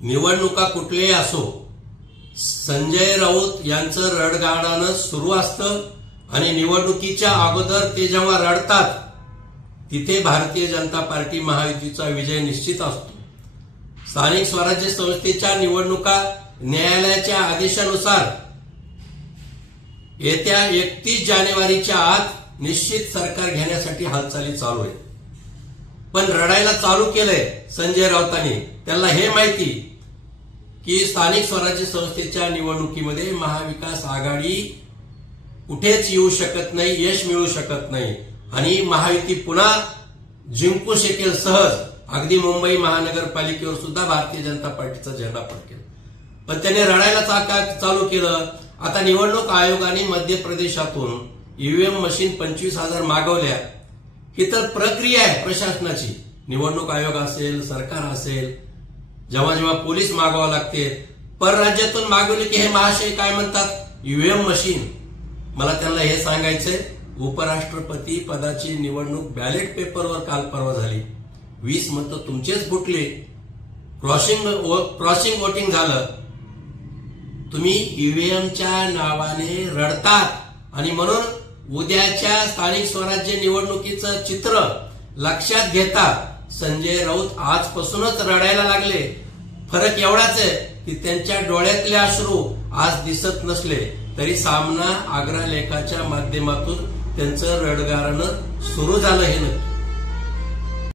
निवडणुका कुठलेही असो, संजय राऊत यांचं रडगाणं सुरू असतं आणि निवडणुकीच्या अगोदर ते जेव्हा रडतात तिथे भारतीय जनता पार्टी महायुतीचा विजय निश्चित असतो. स्थानिक स्वराज्य संस्थेच्या निवडणुका न्यायालयाच्या आदेशानुसार येत्या 31 जानेवारीच्या आत निश्चित सरकार घेण्यासाठी हालचाली चालू आहेत. पण रडायला चालू केलंय संजय राऊतांनी. त्यांना हे माहिती की स्थानिक स्वराज्य संस्थेच्या निवडणुकीमध्ये महाविकास आघाडी कुठेच येऊ शकत नाही, यश मिळू शकत नाही आणि महायुती पुन्हा जिंकू शकेल सहज. अगदी मुंबई महानगरपालिकेवर सुद्धा भारतीय जनता पार्टीचा झेंडा फडकेल. पण त्याने रडायला चालू केलं. आता निवडणूक आयोगाने मध्य प्रदेशातून ईव्हीएम मशीन 25,000 मागवल्या. ही तर प्रक्रिया आहे प्रशासनाची. निवडणूक आयोग असेल, सरकार असेल, जेव्हा जेव्हा पोलीस मागवावं लागते. परराज्यातून मागवले की हे महाशय काय म्हणतात, ईव्हीएम मशीन. मला त्यांना हे सांगायचंय, उपराष्ट्रपती पदाची निवडणूक बॅलेट पेपरवर काल परवा झाली. 20 मतं तुमचेच फुटले. क्रॉसिंग वोटिंग झालं. तुम्ही ईव्हीएमच्या नावाने रडतात आणि म्हणून उद्याच्या स्थानिक स्वराज्य निवडणुकीचं चित्र लक्षात घेता संजय राऊत आजपासूनच रडायला लागले. फरक एवढाच आहे की त्यांच्या डोळ्यातले अश्रू आज दिसत नसले तरी सामना अग्रलेखाच्या माध्यमातून त्यांचं रडगाणं सुरू झालं हे नक्की.